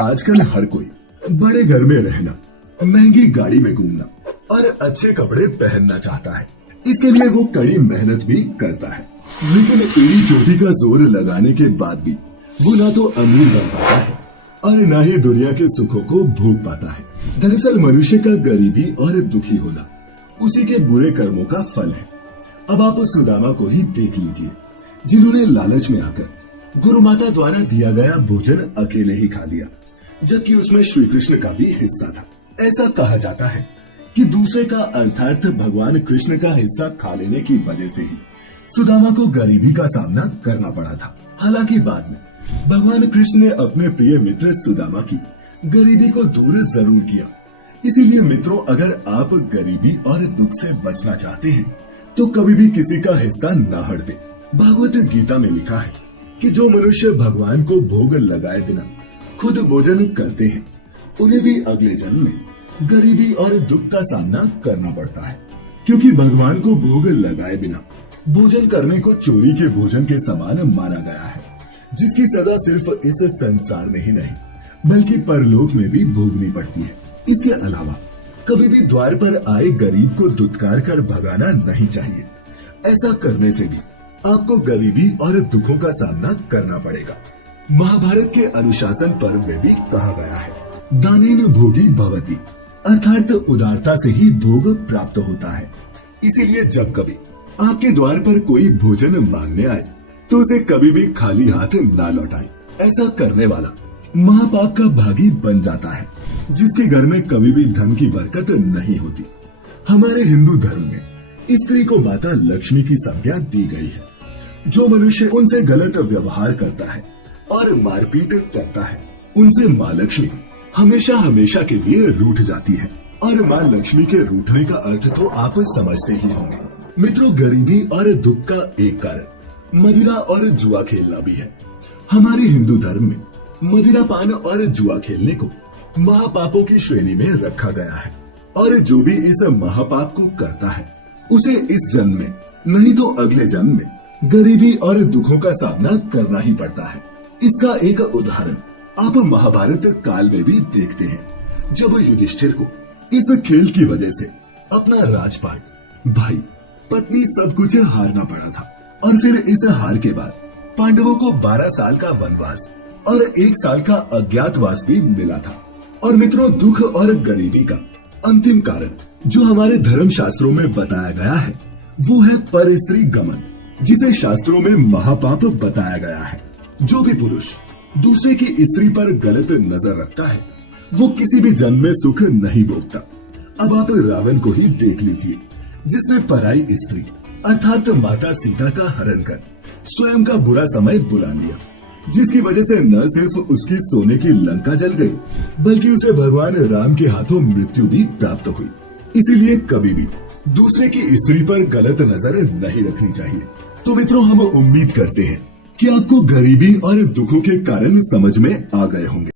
आजकल हर कोई बड़े घर में रहना, महंगी गाड़ी में घूमना और अच्छे कपड़े पहनना चाहता है। इसके लिए वो कड़ी मेहनत भी करता है, लेकिन एड़ी चोटी का जोर लगाने के बाद भी वो ना तो अमीर बन पाता है और ना ही दुनिया के सुखों को भोग पाता है। दरअसल मनुष्य का गरीबी और दुखी होना उसी के बुरे कर्मों का फल है। अब आप सुदामा को ही देख लीजिए, जिन्होंने लालच में आकर गुरु माता द्वारा दिया गया भोजन अकेले ही खा लिया, जबकि उसमें श्री कृष्ण का भी हिस्सा था। ऐसा कहा जाता है कि दूसरे का अर्थात भगवान कृष्ण का हिस्सा खा लेने की वजह से ही सुदामा को गरीबी का सामना करना पड़ा था। हालांकि बाद में भगवान कृष्ण ने अपने प्रिय मित्र सुदामा की गरीबी को दूर जरूर किया। इसीलिए मित्रों, अगर आप गरीबी और दुख से बचना चाहते हैं तो कभी भी किसी का हिस्सा न हड़पे। भागवत गीता में लिखा है कि जो मनुष्य भगवान को भोग लगाए बिना खुद भोजन करते हैं, उन्हें भी अगले जन्म में गरीबी और दुख का सामना करना पड़ता है, क्योंकि भगवान को भोग लगाए बिना भोजन करने को चोरी के भोजन के समान माना गया है, जिसकी सजा सिर्फ इस संसार में ही नहीं बल्कि परलोक में भी भोगनी पड़ती है। इसके अलावा कभी भी द्वार पर आए गरीब को दुत्कार कर भगाना नहीं चाहिए। ऐसा करने से भी आपको गरीबी और दुखों का सामना करना पड़ेगा। महाभारत के अनुशासन पर्व में भी कहा गया है, दानेन भोगी भवति, अर्थात उदारता से ही भोग प्राप्त होता है। इसीलिए जब कभी आपके द्वार पर कोई भोजन मांगने आए तो उसे कभी भी खाली हाथ ना लौटाएं। ऐसा करने वाला महापाप का भागी बन जाता है, जिसके घर में कभी भी धन की बरकत नहीं होती। हमारे हिंदू धर्म में स्त्री को माता लक्ष्मी की संज्ञा दी गई है। जो मनुष्य उनसे गलत व्यवहार करता है और मारपीट करता है, उनसे माँ लक्ष्मी हमेशा हमेशा के लिए रूठ जाती है। और माँ लक्ष्मी के रूठने का अर्थ तो आप समझते ही होंगे। मित्रों, गरीबी और दुख का एक कारण मदिरा और जुआ खेलना भी है। हमारे हिंदू धर्म में मदिरा पान और जुआ खेलने को महापापों की श्रेणी में रखा गया है, और जो भी इस महापाप को करता है उसे इस जन्म में नहीं तो अगले जन्म में गरीबी और दुखों का सामना करना ही पड़ता है। इसका एक उदाहरण आप महाभारत काल में भी देखते हैं, जब युधिष्ठिर को इस खेल की वजह से अपना राजपाट, भाई, पत्नी सब कुछ हारना पड़ा था। और फिर इस हार के बाद पांडवों को 12 साल का वनवास और 1 साल का अज्ञातवास भी मिला था। और मित्रों, दुख और गरीबी का अंतिम कारण जो हमारे धर्म शास्त्रों में बताया गया है वो है पर स्त्री गमन, जिसे शास्त्रों में महापाप बताया गया है। जो भी पुरुष दूसरे की स्त्री पर गलत नजर रखता है वो किसी भी जन्म में सुख नहीं भोगता। अब आप रावण को ही देख लीजिए, जिसने पराई स्त्री अर्थात माता सीता का हरण कर स्वयं का बुरा समय बुला लिया, जिसकी वजह से न सिर्फ उसकी सोने की लंका जल गई बल्कि उसे भगवान राम के हाथों मृत्यु भी प्राप्त हुई। इसीलिए कभी भी दूसरे की स्त्री पर गलत नजर नहीं रखनी चाहिए। तो मित्रों, हम उम्मीद करते हैं कि आपको गरीबी और दुखों के कारण समझ में आ गए होंगे।